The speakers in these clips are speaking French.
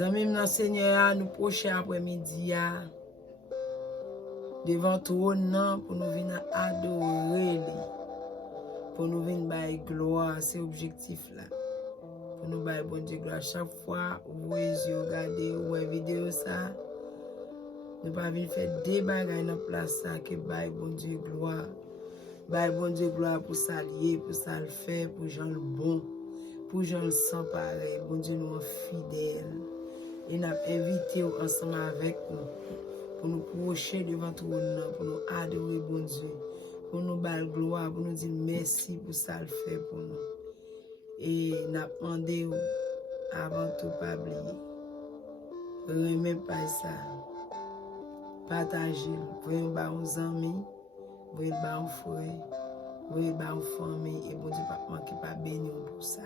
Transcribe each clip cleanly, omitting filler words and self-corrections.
Amis, dans Seigneur, nous prochain après-midi, devant trône pour nous venir adorer, pour nous venir bailler gloire, c'est l'objectif là. Pour nous bailler bon Dieu gloire. Chaque fois, vous voyez, regardez, vous voyez vidéo ça, nous pas venir faire des bagages dans la place ça, que bailler bon Dieu gloire. Bailler bon Dieu gloire pour s'allier, pour ça le faire, pour gens le bon, pour gens le sans pareil. Bon Dieu nous fidèle. Et nous avons invité ensemble avec nous pour nous procher devant tout le monde, pour nous adorer bon Dieu, pour nous bailler gloire, pour nous dire merci pour ça le fait pour nous. Et nous avons demandé avant tout pas oublier. Remettez pas ça. Partagez. Voyez nos amis, voyez nos frères, voyez nos familles et bon Dieu pas manquer pas bénir pour ça.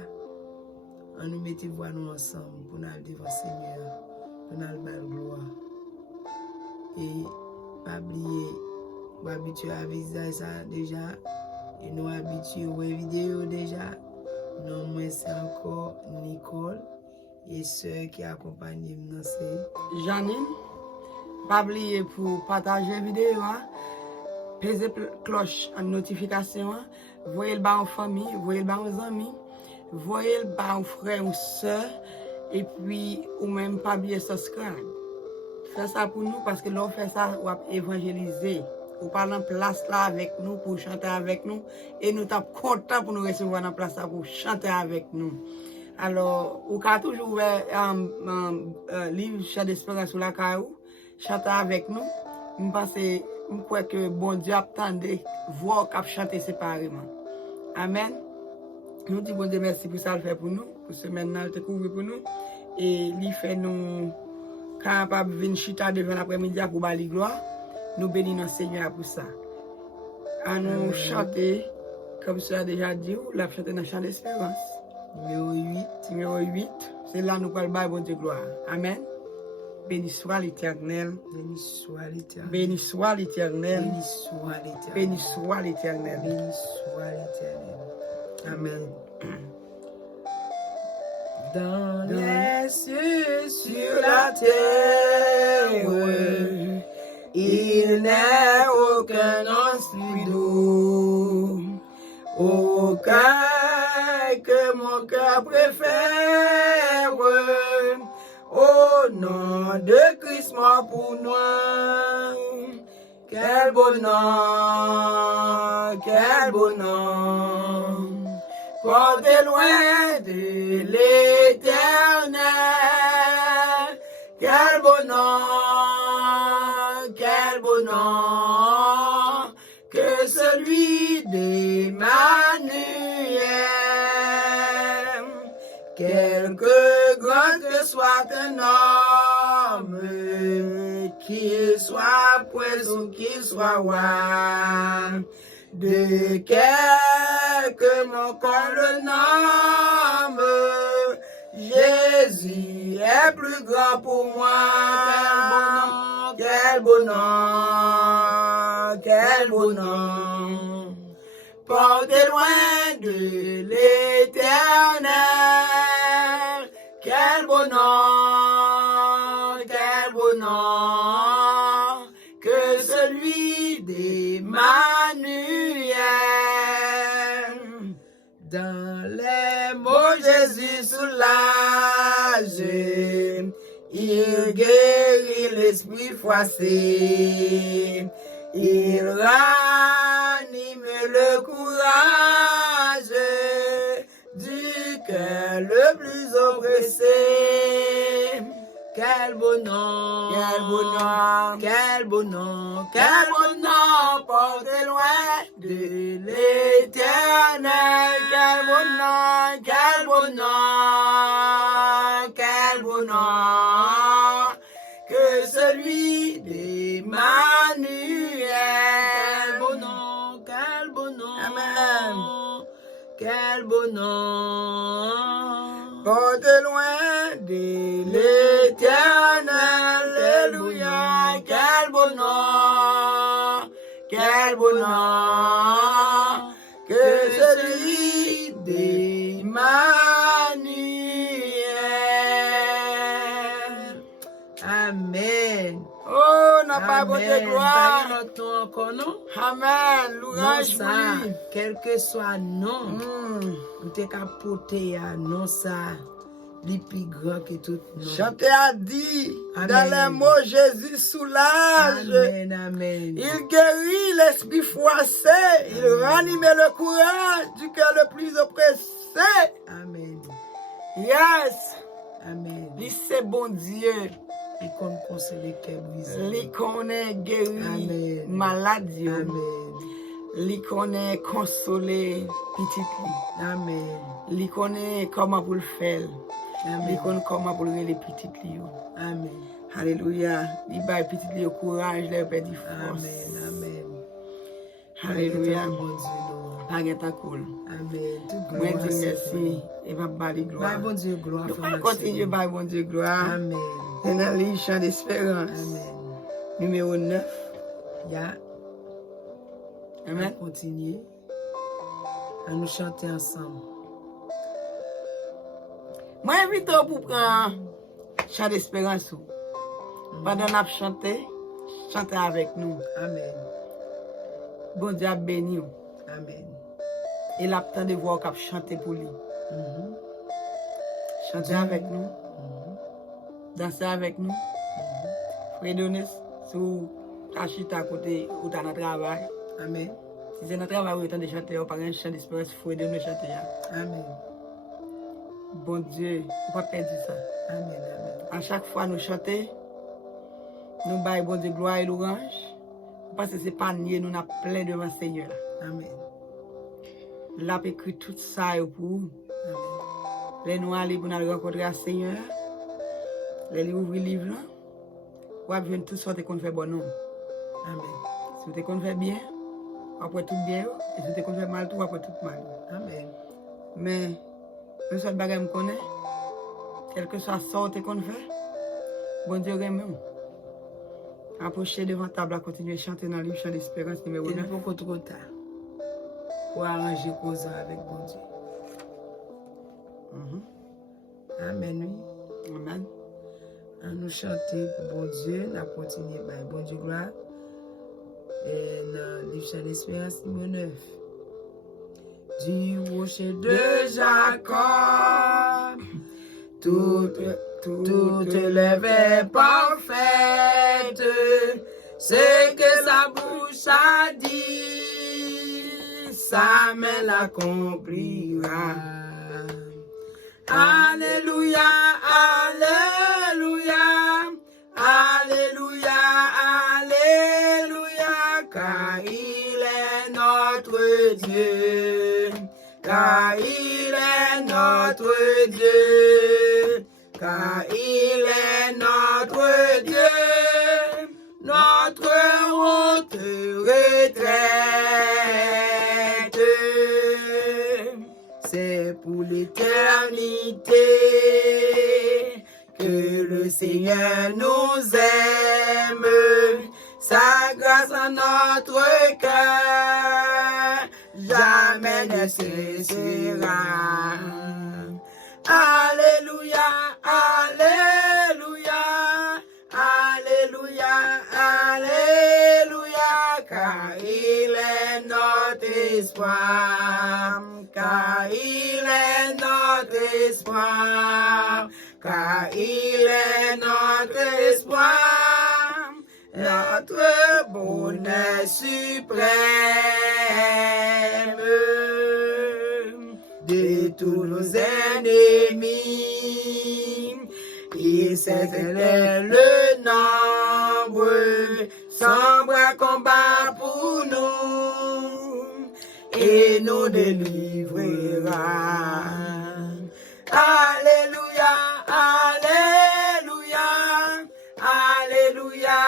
On nous mettez voix nous ensemble pour nous aller devant le Seigneur, pour nous aller gloire. Et pas oublier, nous habitués à viser ça déjà, et nous habitués aux vidéos déjà. Non, moi c'est encore Nicole et ceux qui accompagnent nous c'est Janine. Pas oublier pour partager la vidéo, peser cloche en notification, voyez le bas en famille, voyez le bas aux amis. Voyez le bas aux frères ou soeurs et puis ou même pas oublier subscribe. Faites ça pour nous parce que l'on fait ça ou évangéliser. Ou parler en place là avec nous pour chanter avec nous et nous sommes contents pour nous recevoir en place là pour chanter avec nous. Alors, ou quand toujours ouvert un livre Chant d'espérance sur la caillou, chanter avec nous. Je pense que bon Dieu attendait voir qu'on chanter séparément. Amen. Nous disons bon Dieu merci pour ça le fait pour nous, pour ce maintenant le couvrir pour nous. Et il fait nous capables de venir chita devant l'après-midi pour bali gloire. Nous bénissons notre Seigneur pour ça. À nous chanter, comme ça a déjà dit, la chanter dans le chant d'espérance. Numéro 8. C'est là nous parlons de bon Dieu gloire. Amen. Béni soit l'Éternel. béni soit l'Éternel. Béni soit l'Éternel. Béni soit l'Éternel. Béni soit l'Éternel. Béni soit l'Éternel. Amen. Dans les cieux, sur la terre, il n'est aucun ange plus doux, aucun que mon cœur préfère. Au nom de Christ mort pour nous, quel beau nom, quel beau nom. Portez loin de l'Éternel, quel beau nom, que celui d'Emmanuel. Quelque grand que soit un homme, qu'il soit prince ou qu'il soit roi, de quelque mon corps le nomme, Jésus est plus grand pour moi. Quel beau nom, quel beau nom. Portez loin de l'Éternel, quel beau nom, que celui d'Emmanuel. Dans les mots Jésus soulage, il guérit l'esprit froissé, il ranime le courage du cœur le plus oppressé. Quel beau nom, quel beau nom, quel beau nom, quel beau nom, portez loin de l'Éternel. Quel beau nom, quel beau nom, quel beau nom, que celui d'Emmanuel. Quel beau nom, quel beau nom, amen. Quel beau nom, portez loin de l'Éternel, alléluia. Quel beau nom, que celui d'Emmanuel. Amen. Oh, n'a pas bon Dieu Amen. Pas gloire. notre nom encore, non? Amen. Non, Louange ça, pour lui. quel que soit non, Mm. nous t'es capoté à non ça, les plus grand que tout non. Chanter a dit, Amen. dans les mots, Jésus soulage. Amen, amen. Il guérit l'esprit froissé. Il ranime le courage du cœur le plus oppressé. Amen. Yes. Amen. Lui, c'est bon Dieu. Et qu'on consoler cœur brisé. Lui connaît guéri Amen. malade. Amen. Lui connaît consoler petit lui. Amen. Lui connaît comment pour le faire. Lui Amen. connaît comment pour les petits lui. Amen. Alléluia. Il baille petit lui au courage, il perd du force. Amen. Amen. Alléluia. Bon Dieu, nous. Pas ta cool. Amen. Tout Moi, gloire, dis c'est merci. Et va bâler gloire. Bye, bon Dieu, gloire. Nous frère allons Maxime. continuer par bon Dieu gloire. Amen. C'est dans le livre Chant d'espérance. Amen. Numéro 9. Ya, on Amen. continue à nous chanter ensemble. Moi, invite pour prendre Chant d'espérance. Pendant qu'on a chanté, chantez avec nous. Amen. Bon Dieu a béni. Amen. Il a temps de voir qu'on chanter pour lui. Mhm. Chantez avec nous. Mhm. Dansez avec nous. Frère Donis, si vous achetez à côté ou dans notre travail. Amen. Si c'est notre travail, vous êtes en train de chanter, vous parlez un chant d'espérance, Frère Donis chanter. Amen. Bon Dieu, vous ne pouvez pas perdre ça. Amen. Amen. À chaque fois nous chantons, nous baillons bon Dieu gloire et louange. Parce que c'est pas nier, nous avons plein devant le Seigneur. Amen. L'a écrit tout ça pour vous. Amen. Les nous aller pour nous rencontrer le Seigneur. Les ouvrir le livre là. Ou bien tout sorte qu'on fait bon nom. Amen. Si vous te fait bien, après tout bien. Et si vous te fait mal, tout après tout mal. Amen. Mais, une seule bagage me connaît. Quel que soit sorte qu'on fait, bon Dieu remet. Approchez devant la table à continuer à chanter dans le livre Chant d'espérance numéro Il 9. n'est pas encore trop tard pour arranger cause avec bon Dieu. Amen, oui. Amen. À nous chanter pour bon Dieu, nous continuer par bon Dieu gloire. Et dans le livre Chant d'espérance numéro 9. Du rocher de Jacob, toutes les vers parfaites, ce que sa bouche a dit, sa main l'accomplira. Alléluia, Alléluia, Alléluia, Alléluia, car il est notre Dieu, car il est notre Dieu, car il est notre Dieu, notre haute retraite. C'est pour l'éternité que le Seigneur nous aime, sa grâce en notre cœur jamais ne cessera. Alléluia, Alléluia, Alléluia, Alléluia, car il est notre espoir, car il est notre espoir, car il est notre espoir, notre bonheur suprême. De tous nos ennemis, il sait le nombre, sans bras combat pour nous, et nous délivrera. Alléluia, Alléluia, Alléluia,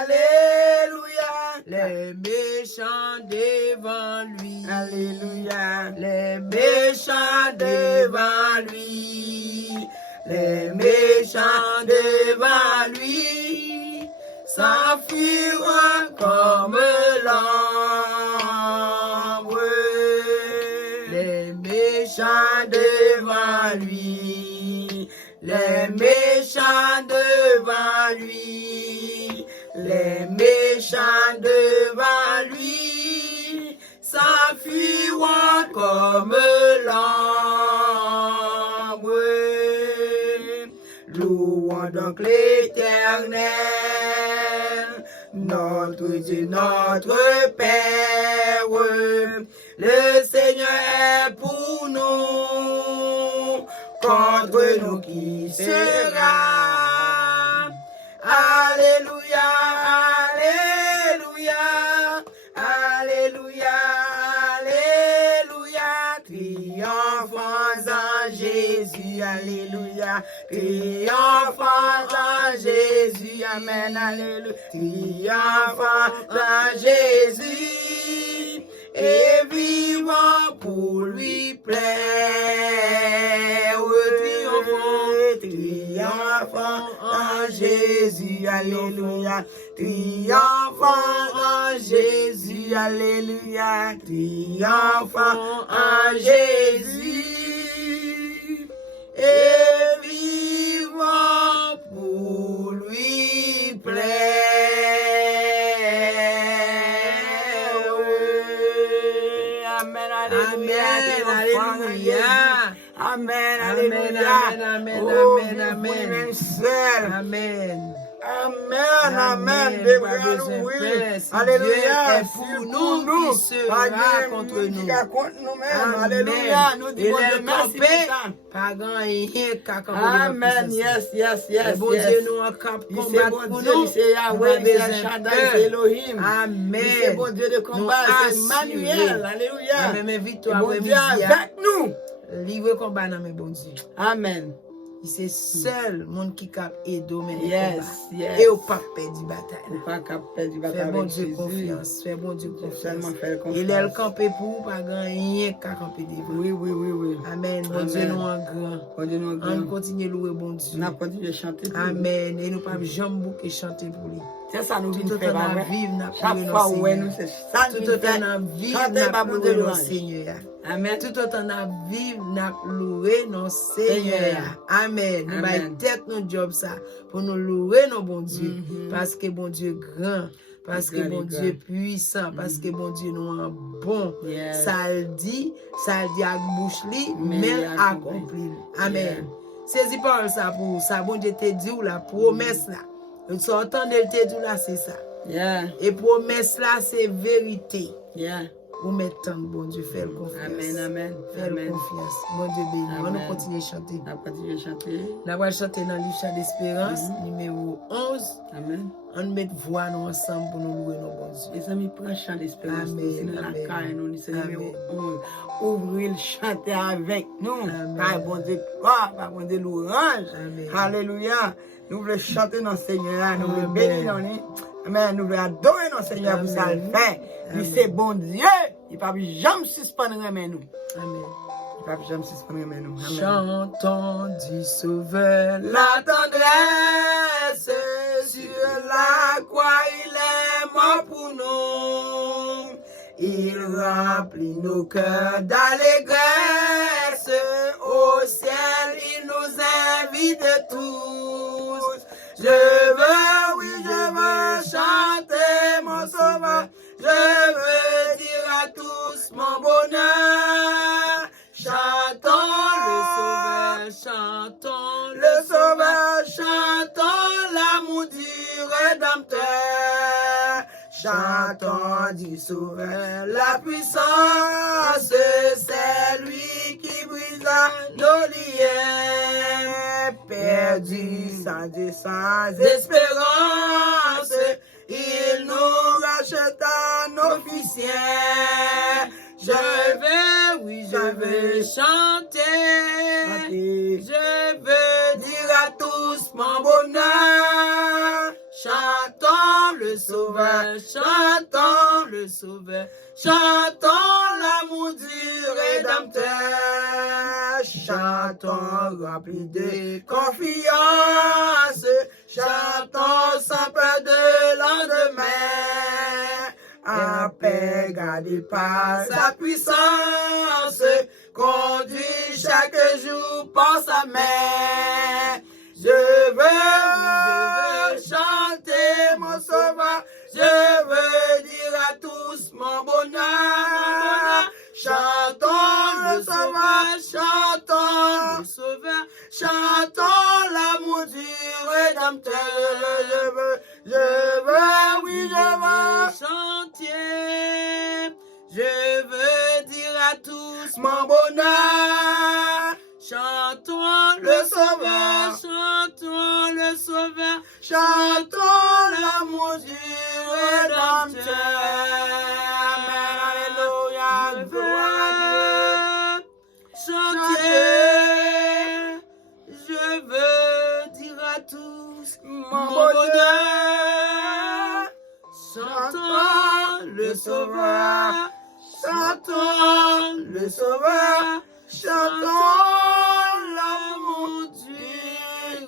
Alléluia, les méchants devant lui. Alléluia, les méchants devant lui, les méchants devant lui, s'enfuiront comme l'ombre. Les méchants devant lui, les méchants devant devant lui, les méchants devant lui, s'enfuiront comme l'ombre. Louons donc l'Éternel, notre Dieu, notre Père. Le Seigneur est pour nous, contre nous qui sera. Alléluia, alléluia, alléluia, alléluia. Triomphons en Jésus, alléluia. Triomphons en Jésus, amen, alléluia. Triomphons en Jésus, et vivons pour lui plaire. Triomphons en Jésus, alléluia. Triomphons en Jésus, alléluia. Triomphons en Jésus, et vivons pour lui plaire. Amen, alléluia. Amen, alléluia. Amen, Oh, amen, amen. Amen. Amen, amen. Alléluia. est pour nous qui sera contre nous. Alléluia. Nous disons merci pour ça. Pas grand rien qu'à Amen. Yes, yes, yes. Bon Dieu nous en cap combattre pour nous. C'est Yahweh, c'est Shaddai, c'est Elohim. Amen. C'est bon Dieu de combat, c'est Emmanuel. Alléluia. Amen. Mais victoire, Bon Dieu avec nous. Livre combat dans mes bon Dieu. Amen. C'est seul monde qui cap aider men Yes, yes. et au pas perdre du bataille. Ou pas capable du Fais bataille bon avec Dieu Jésus. confiance, fais bon Dieu Seulement confiance. faire Il est le confiance. campé pour pas grand rien qu'à camper devant. Oui, oui, oui, oui. Amen. Bon Amen. Dieu nous en grand. Bon Dieu nous On grand. continue louer bon Dieu. On a continué de chanter. pour lui. Amen. Et nous pas jamais bouquer chanter pour lui. C'est ça nous Tout vient autant faire. à vrai. vivre, n'a Chaque prié fois nos où nous Seigneur. c'est ça nous Tout vient autant faire. à vivre, Chantez n'a pas pour loué de nos louange. Seigneur. Amen. Tout autant à vivre, n'a loué nos Seigneur. Seigneur. Amen. Nous Amen. baillons tête nos job ça pour nous louer nos bon Dieu. Mhm. Parce que bon Dieu grand. Parce que Grand, bon grand. Dieu puissant. Parce que bon Dieu nous en bon. Yes. Ça le dit avec bouche li, Mais mais il accomplit. accompli. Amen. Saisis parole ça pour ça. Bon Dieu te dit ou la promesse là. Nous sortons de te dit là, c'est ça. Yeah, Et promesse là, c'est vérité. yeah. Ou maintenant, bon Dieu, fais confiance. Amen, amen. Fais Amen. confiance. Bon Dieu béni. On Amen. va continuer à chanter. On a continué de chanter. On va chanter dans l'Isha d'Espérance, numéro 11. Amen. On met voix nous ensemble pour nous louer nos bons dieux. Les amis, prends chant d'espérance. Amen, C'est dans la amen. caille, nous, c'est numéro Amen. 11. Ouvrez le chanter avec nous. Amen. Par bon Dieu, gloire, par bon Dieu, louange. Amen. Alléluia. Nous voulons chanter dans le Seigneur, nous voulons Amen. bénir dans lui. Amen. Nous voulons adorer notre Seigneur pour ça le Amen. fait. Lui, Amen. c'est bon Dieu. Il ne peut jamais suspendre mais nous. Amen. Il ne peut jamais suspendre mais nous. Amen. Chantons du Sauveur la tendresse, sur la croix il est mort pour nous. Il remplit nos cœurs d'allégresse, au ciel il nous invite tous. Je veux, oui, je veux chanter mon Sauveur, je veux dire à tous mon bonheur. Chantons le Sauveur, chantons l'amour du Rédempteur. Chantons du Sauveur la puissance, c'est lui qui brisa nos liens. Perdus sans espérance, il nous racheta nos officiels. Je vais, oui, je vais chanter. Je veux dire à tous mon bonheur. Chantons le Sauveur, chantons le Sauveur, chantons l'amour du Rédempteur. Chantons remplis de confiance, chantons sans peur de lendemain. En paix, gardé par sa puissance, conduit chaque jour par sa main. Je veux rédempteur, je veux, oui, je veux chanter. Je veux dire à tous mon bonheur. Chantons le Sauveur, chantons le Sauveur, chantons l'amour du Rédempteur. Amen, alléluia, gloire à Dieu. Chanter, je veux dire à tous mon bonheur. Chantons le Sauveur, chantons le Sauveur, chantons l'amour du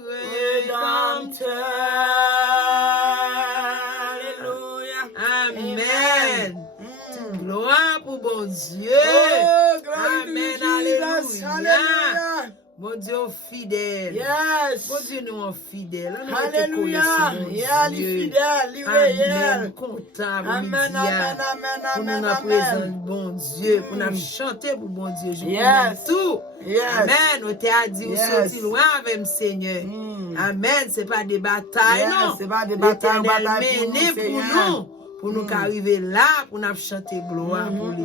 Rédempteur. Alléluia. Amen. Gloire pour bon Dieu. Oh, glory Amen. to Jesus. Alléluia. Hallelujah. Mon Dieu fidèle. Yes. Mon Dieu nous fidèle. Alléluia. Yeah, les fidèles, les Amen. réels. Content pour Amen, midi, amen, pour nous amen, nous amen, présenter amen. bon Dieu, pour nous chanter pour bon Dieu. Je Yes. tout. Yes. Amen. On t'a dit, on Yes. sorti loin avec le Seigneur. Amen. C'est pas des batailles, Yes, non. c'est pas des batailles, L'Éternel batailles pour nous, mené pour Seigneur. nous. Pour nous arriver là, pour nous chanter gloire pour lui.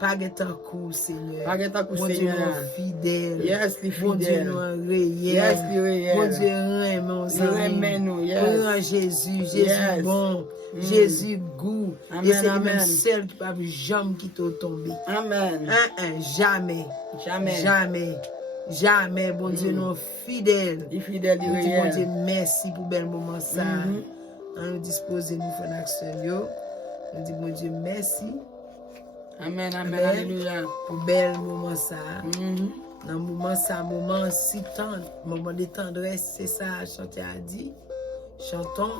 Pas de temps court, Seigneur. Pas de temps court, Bon Dieu, Seigneur. nous fidèle. Yes, les Bon Dieu, fidèles. nous réel. Yes, les réels. Bon Dieu, aimons Il remet nous, yes. Jésus, Jésus Yes. bon, Jésus goût. Amen, Et c'est amen. lui-même seul qui peut jamais quitter tomber. Amen. Jamais. Jamais. Jamais. Jamais. Bon Dieu, nous fidèles. Les fidèles, les Nous disons, bon Dieu, réels. merci pour bel moment ça. On nous dispose nous faire l'action. Nous disons, bon Dieu, merci Amen, amen, Amen. alléluia. pour bel moment ça. Mhm. Dans le moment ça, moment si tendre, moment de tendresse, c'est ça, chanter a dit. Chantons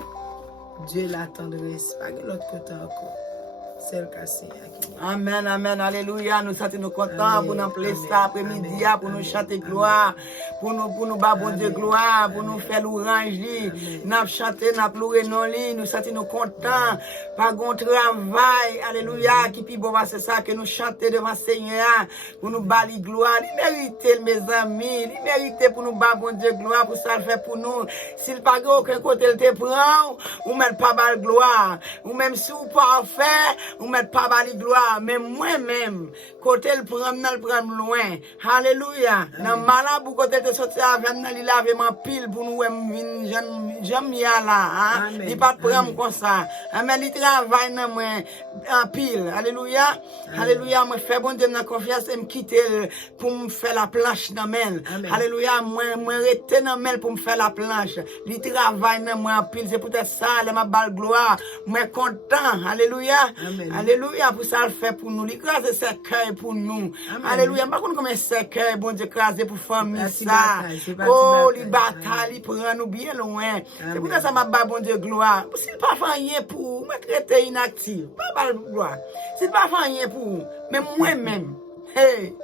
Dieu la tendresse, pas que l'autre côté encore. Celle cassée à qui. Amen, amen, alléluia. Nous sommes nous contents Amen, pour nous placer amen, ça après-midi, amen, pour nous amen, chanter amen. gloire, pour nous battre bon Dieu Amen, gloire, pour amen. nous faire l'orange. Amen. Nous chanter, nous louer nos lits, nous sommes nous contents. Pas bon travail, alléluia, qui puis bon, c'est ça que nous chantons devant Seigneur, pour nous battre gloire. Il mérite, mes amis, il mérite pour nous battre bon Dieu gloire, pour ça le fait pour nous. S'il pas aucun côté il te prend, ou met pas bal gloire, ou même si vous pas faire, ou met pas bal gloire, mais moi-même, côté le prend loin. Alléluia. Dans Malabou, côté de sortir avec nous, il lave ma pile pour nous, j'aime là, hein. Amen. Il pas prendre Amen. comme ça. Amen. Il travaille dans moi, en pile. Alléluia. Alléluia. Moi, fais bon Dieu, dans confiance, et me quitter pour me faire la planche dans mel. Amen. Alléluia. Moi, rester dans mel pour me faire la planche. Il travaille dans moi en pile. C'est peut-être ça, il m'a balle gloire. Moi, content. Alléluia. Amen. Alléluia. Pour ça, le fait pour nous. Il crase ce cœur pour nous. Amen. Alléluia. Par contre, comme ce cœur, bon Dieu, crase pour famille, Parti ça. bataille, c'est parti Oh, bataille. les batailles, il prend nous bien loin. C'est Amen. pour ça que m'a bat bon Dieu gloire. S'il pas fait rien pour, me traiter inactif. Pas bat gloire. S'il pas fait rien pour, mais moi-même, hey,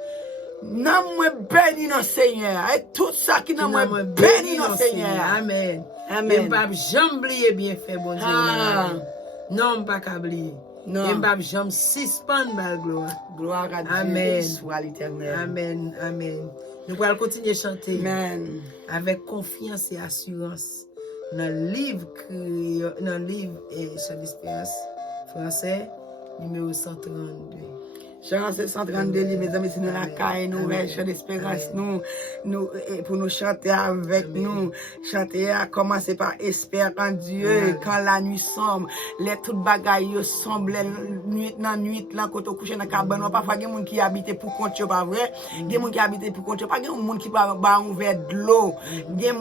non moi béni dans Seigneur. Et tout ça qui n'a moi béni dans Seigneur. Amen. Amen. Et pas jamais oublier bien fait bon Dieu. Ah. Non, pas oublier. Non. Et pas jamais suspendre ma gloire. Gloire à Dieu. Amen. Soit l'éternel. Amen. Amen. Nous allons continuer à chanter Amen. avec confiance et assurance dans le livre Chant d'espérance français numéro 132. Chant 132, mes amis, c'est nous la Amen. caille, nous, Amen. chant d'espérance, Amen. pour nous chanter avec Amen. nous. Chanter à commencer par espérer en Dieu, Amen. quand la nuit sombre, les toutes bagailles semblent, nuit, là, quand on couche dans la cabane, parfois, il y a des gens qui habitent pour compte, pas vrai? Il y a des gens qui habitent pour compte, pas des gens qui va un verre de l'eau. Il y a des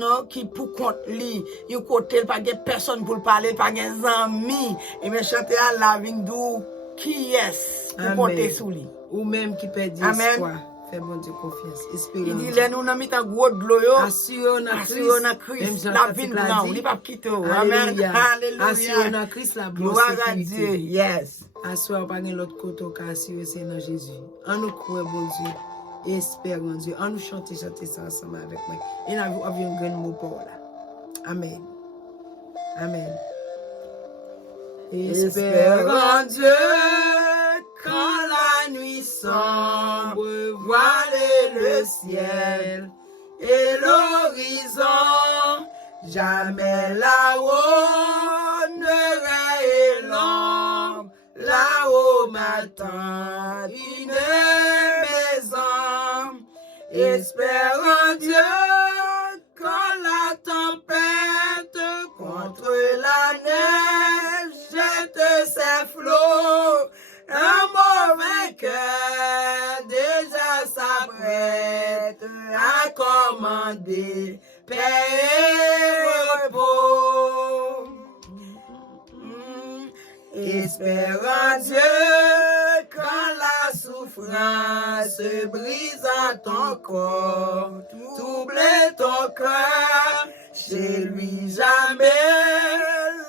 gens qui pour compte, ils côté, pas de personne pour parler, pas de amis. Et bien, chanter à la vindou, qui est pour Amen. compter sous lui. Ou même qui perd Amen. espoir. Fais bon Dieu confiance. Espérons. Il dit, là, nous n'avons mis un gros de l'eau, yo. Assurons dans Assurons dans Christ. Christ. Même La Jean vie Baptiste l'a blanc, dit. il va quitter. Amen. Alléluia. Assurons Alléluia. dans Christ la bonne Gloire à Dieu. sécurité. Yes. Assurons pas l'autre côté qu'à assurer c'est dans Jésus. En nous croire bon Dieu. Espérons Dieu. En nous chanter ça ensemble avec moi. Et nous avons un grand mot pour là. Amen. Amen. Espérons Dieu quand la nuit sombre voiler le ciel et l'horizon. Jamais là-haut ne règne l'ombre, là-haut m'attend une maison. Espère en Dieu quand la tempête contre la neige jette ses flots. Un mauvais cœur déjà s'apprête à commander paix et repos. Espère en Dieu quand la souffrance brise ton corps, trouble ton cœur. Chez lui jamais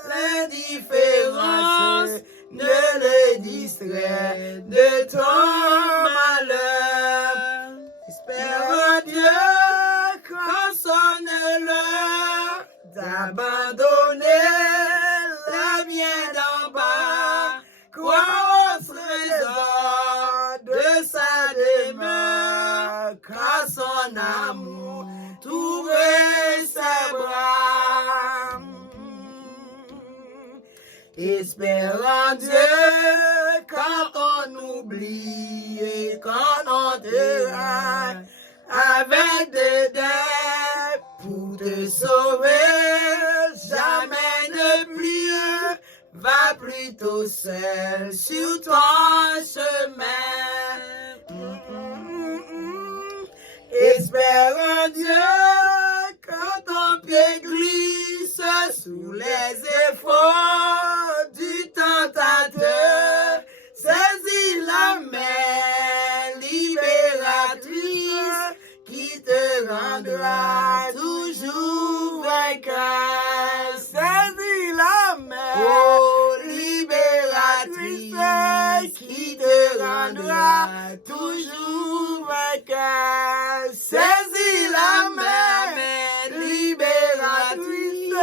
l'indifférence ne le distrait de ton malheur. Espère en Dieu quand sonne l'heure d'abandonner la bien d'en bas. Crois au trésor de sa demeure, car son amour t'ouvre ses bras. Espère en Dieu quand on oublie et quand on te rate avec des dettes pour te sauver. Jamais ne plus, va plutôt seul sur ton chemin. Espère en Dieu quand ton pied glisse sous les efforts du tentateur. Saisis la main libératrice qui te rendra toujours vainqueur. Saisis la main libératrice qui te rendra toujours vainqueur. Saisis la main libératrice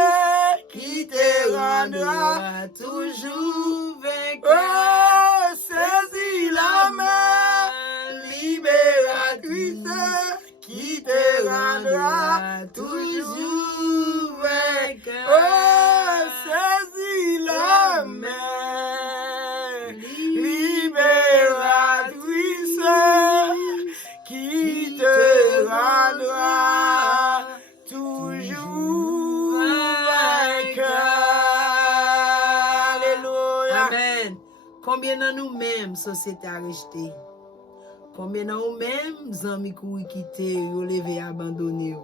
qui te rendra toujours vainqueur. Oh, saisis la main libératrice qui te rendra toujours vainqueur. Oh, saisis la main libératrice qui te rendra toujours vainqueur. Alléluia. Amen. Combien de nous-mêmes, société a rejeté? Combien de nous-mêmes, amis qui quitté, ou levé, abandonné,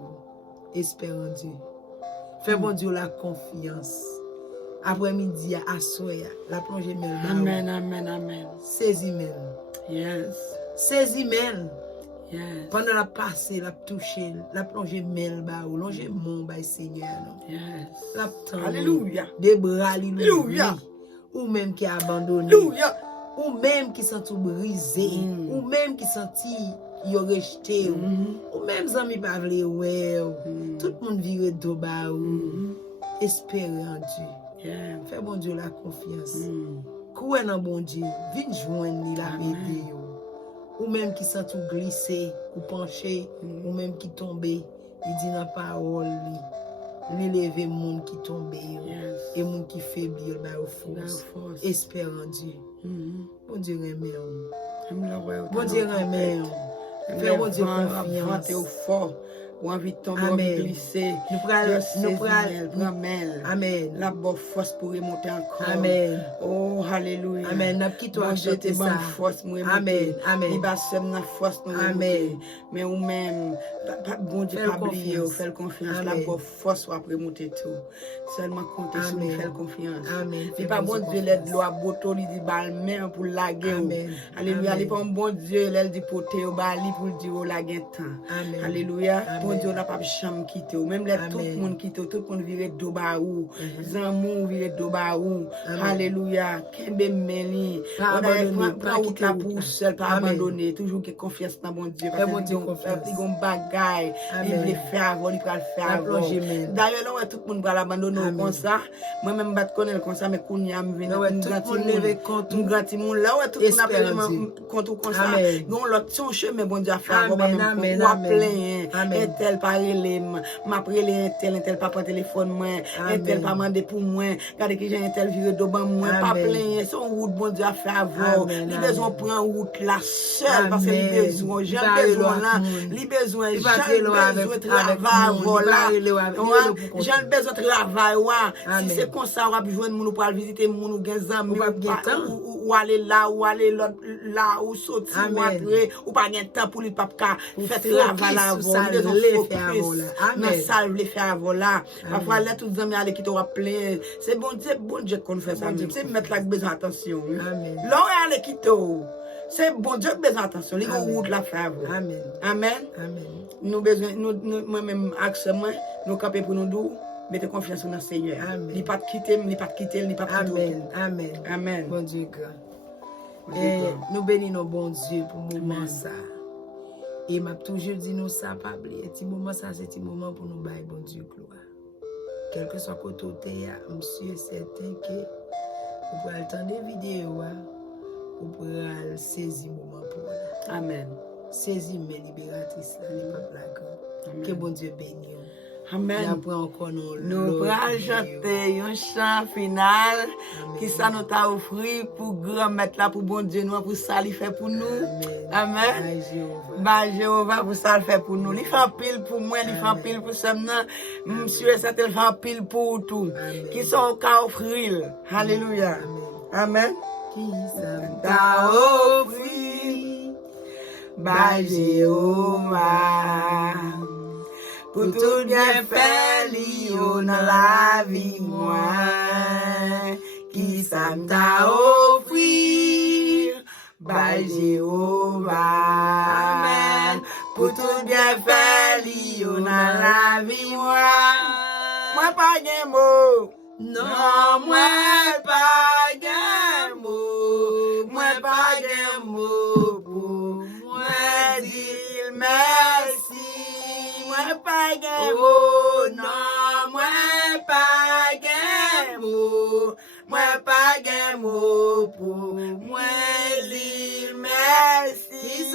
espère en Dieu. Fais bon Dieu la confiance. Après-midi, à soir, la plongée mêle. Amen, amen, amen. Saisis mêle. Yes. Saisis mêle. Yes. Pendant la passée, la toucher, la plongée mêle, ou longer mon bail Seigneur. Yes. La tendre. Alléluia. Des bras, Alléluia. Ou même qui a abandonné. Alléluia. Ou même qui sont tout brisé. Ou même qui sont yo rejeté. Ou même amis pas vle ouais. Tout le monde vire do ba ou. Espérer en Dieu. Yeah. Fais bon Dieu la confiance. Croire dans bon Dieu. Viens joindre la aider. Ou même qui sont tout glissé, ou penché, ou même qui tombé. Il dit dans la parole lui lever monde qui tombé. Yes. Et monde qui faiblit ba force. Espère en Dieu. Bon Dieu remet. Bon Dieu remet. Fais bon Dieu confiance. Au fort. Ou envie de tomber, ou envie de glisser. Nous prenons. Amen. La bonne force pour remonter encore. Amen. Oh, alléluia. Amen. N'a qui toi acheter ça. Force pour remonter. Amen. Amen. Il va seul na force pour remonter. Mais ou même, bon Dieu, pas oublier, faire confiance. La bonne force pour remonter tout. Seulement compter sur lui, faire confiance. Amen. Il pas bon Dieu, l'aide l'eau à boto, il dit bal main pour laguer. Amen. Alléluia. Il pas bon Dieu, il dit poter au bali pour dire au laguer temps. Amen. Alléluia. Bon Dieu, n'a pas chambre quitter ou même les tout le monde quitte, tout le monde vire do ba ou. Zamou vire do ba ou. Alléluia. Kembe meli. Pas route la pour seul, pas abandonner, toujours que confiance dans bon Dieu. Parce que Dieu confiance. Il gon bagaille, il veut faire avant, il peut le faire avant. D'ailleurs, là tout le monde va l'abandonner comme ça. Moi même pas connaître comme ça mais kounya me venir nous gratis mon là tout le monde appelle contre comme ça. Gon l'autre son chemin bon Dieu a fait avant même pour plein. tel pa rele, m'a prele tel pa prend téléphone moi, tel pa mandé pour moi, regardez que j'ai un tel viré de ban moi, pas plein, son route bon Dieu a fait avant. Li besoin prendre route la seule parce que li besoin, j'ai besoin là, li besoin, j'ai besoin travail voilà. J'ai besoin travail ouais. Si c'est comme ça, on va joindre moun pour visiter moun ou gen zami ou aller là ou aller là ou sortir ou après ou pas gen temps pour li pas faire travail là avant. Non ça le faire avant là. Parfois là tous amis aller qui t'aura plein. C'est bon Dieu qu'on fait ça. C'est mettre là besoin attention. Là aller qui t'au. C'est bon Dieu besoin attention. Les route la faire. Amen. Amen. Nous besoin moi-même axe moi nous camper pour nous dou. Mettez confiance dans le Seigneur. Il pas quitter, il pas quitter, il pas quitter. Amen. Amen. Bon Dieu grand. Et nous bénissons bon Dieu pour le moment ça. Et m'a toujours dit nous ça pas oublier. Petit moment ça c'est petit moment pour nous bailler bon Dieu gloire. Quel que soit côté monsieur certain que vous pouvez attendre des vidéos vous pouvez saisir moment pour là. Amen. Saisir mes libératrices là, les peuples là. Que bon Dieu bénisse. Amen. Nous allons chanter un chant final qui ça nous t'a offert pour grand mettre là pour bon Dieu nous pour ça il fait pour nous. Amen. Bah Jéhovah pour ça il fait pour nous. Il fait un pile pour moi, il fait un pile pour ça. Monsieur ça il fait un pile pour tout. Qui sont qu'à offrir. Alléluia. Amen. Qui ça t'a offert bah Jéhovah. Pour tout bien fait, dans la vie, moi, qui ça m'a offert, bah Jéhovah. Amen. Pour tout bien fait, dans la vie, moi pas de mots. Non, moi pas de mots. Moi pas de mots pour moi dire merci. Moi pas de mots, non, moi pas de mots. Moi pas de mots pour moi dire merci.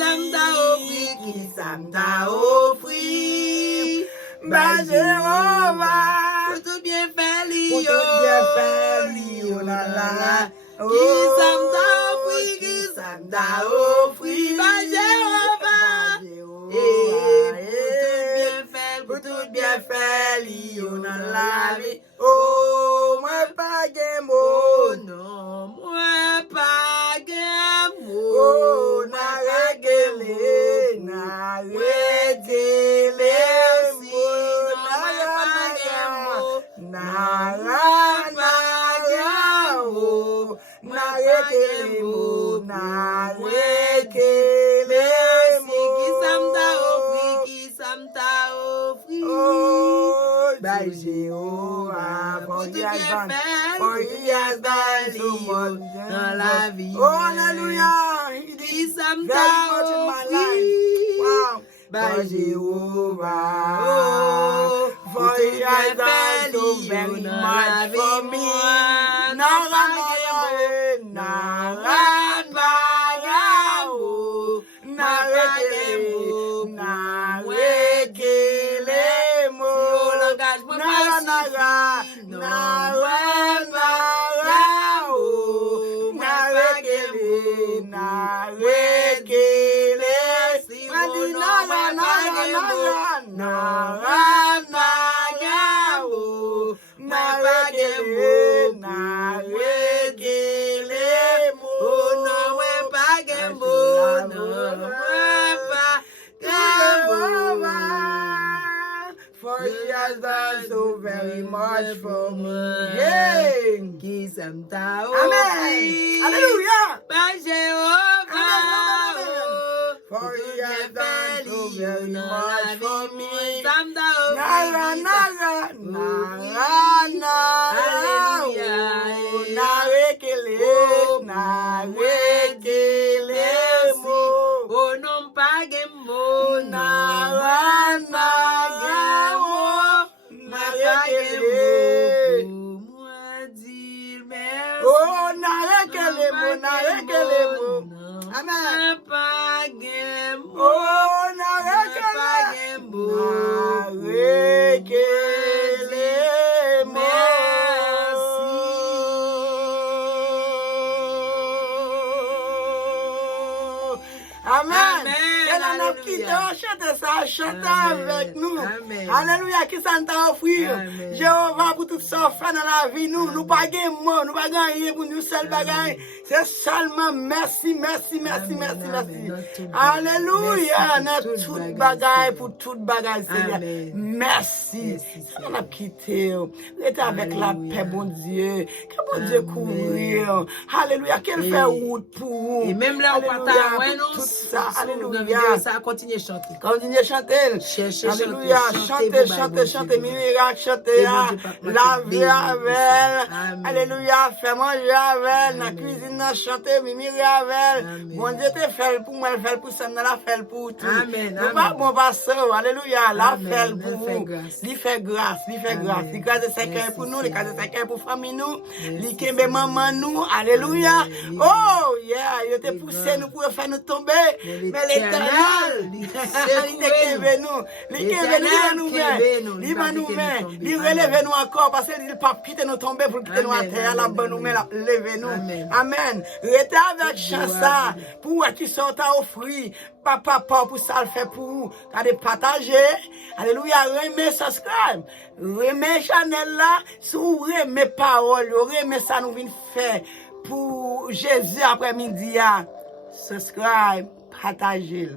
Qui ça m'a offert, bah Jéhovah. Pour tout bien fait, Lio, la la. Qui ça m'a offert, bah Jéhovah. Pour tout bien fait, Lio, la vie. Oh, moi pas de mots, non, moi pas de mots. Oh, na réglé, by Jehovah, for he has done so much dans la vie. Oh, hallelujah! He did very much in my life. Wow! By Jehovah, oh, for he has done so very much for me. For he has done so very much for me. Hey! Amen. Hallelujah! By Jehovah. For he has done so very much for me. Amen. chante ça, chante Amen. avec nous. Amen. Alléluia, qui ça nous t'a offert. Amen. Jéhovah, pour tout ça, fait dans la vie, nous pas gagner mot, nous pas gagner pour nous seul bagaille. C'est seulement merci, merci, merci, Amen. merci, Amen. merci. Dans tout Alléluia, Merci dans pour tout toute bagaille, bagaille, pour toute bagaille, Seigneur. Amen. Merci. Merci, On a quitté. Restez avec la Alléluia. paix, bon Dieu. Que bon Dieu Amen. couvrir. Alléluia, qu'elle Et- fait route pour vous. Et même là, on Alléluia, partage, ouais, pour non? tout ça, Dans la alléluia. vidéo, ça continue à chanter. Continuez à chanter. Cherchez, Alléluia. chantez, Chantez, chantez, chantez, bon chantez. Dieu. Miracle, chantez. Et bon Dieu, Papa, La qui vie bénit, avec. Amen. Alléluia. Fais manger avec. Dans la Amen. cuisine, chanter. Mimi avec. Amen. Bon Dieu te fait pour moi, elle fait pour ça, elle la fait pour tout. Amen, Nous pas amen. bon pasteur. Alléluia. La Amen. fait Elle pour fait vous. grâce. Il fait grâce. Il fait Amen. grâce. Il casse 5 Merci, pour nous. Il casse Seigneur. 5 pour famille nous. Il Merci, kembe Seigneur. maman nous. Alléluia. Amen. Oh, yeah. Il te Les poussé grands. nous pour faire nous tomber. Mais Mais l'Éternel, l'éternel, il il secoue te kembe nous. Il kembe nous, il va nous mettre. Il va nous mettre. Il relève nous encore parce qu'il ne pas quitter nous tomber pour quitter nous à Amen, terre. La amen, bonne nous met, amen. lever nous. Amen. Amen. Restez avec chansa pour qui sont à offrir. Papa, pour ça le fait pour vous. Allez partager. Alléluia. Remets, subscribe. Remets channel là. Si vous remets paroles, remets ça nous vient faire pour Jésus après-midi. Subscribe, partagez.